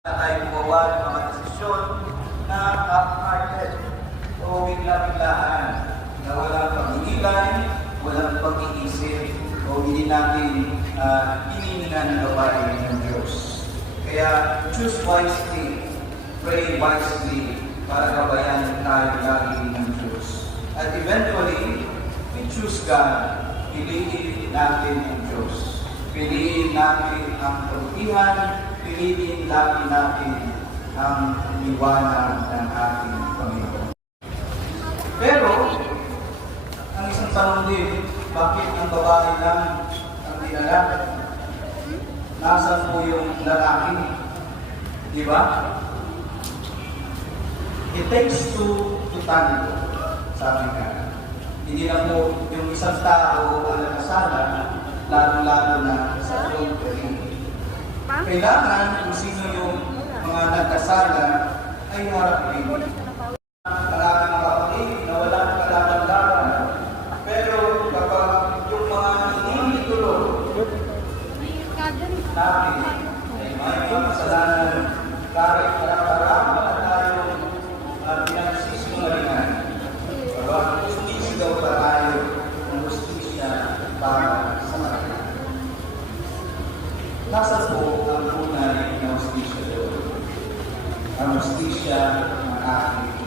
na tayo gumawa ng mga desisyon na half-hearted o bigla-biglaan na walang pag-iilay, walang pag-iisip o hindi natin hinihingan ng gawain ng Diyos. Kaya choose wisely, pray wisely para gabayan tayo lagi ng Diyos. At eventually, we choose God, piliin natin ang Diyos. Piliin natin ang kabutihan, piliin lagi natin ang liwanag ng ating Panginoon. Pero, ang isang tanong din, bakit ang babae lang ang dinala? Nasaan po yung lalaki? Di ba? It takes two to tango, sabi ka. Hindi lang po yung isang tao ang nakasala, lalo-lalo na sa adultery. Kailangan kung sino yung mga nagkasala ay harapin. Maraming kapatid na walang kalaban-laban. Pero kapag yung mga hindi tulog, natin ay may kasalanan, kahit marami na tayo pinagsisinungalingan. Kapag sumisigaw pa tayo ng justisya para sa kanila. Nasa po ang tunay na justisya doon. Ang justisya ng aking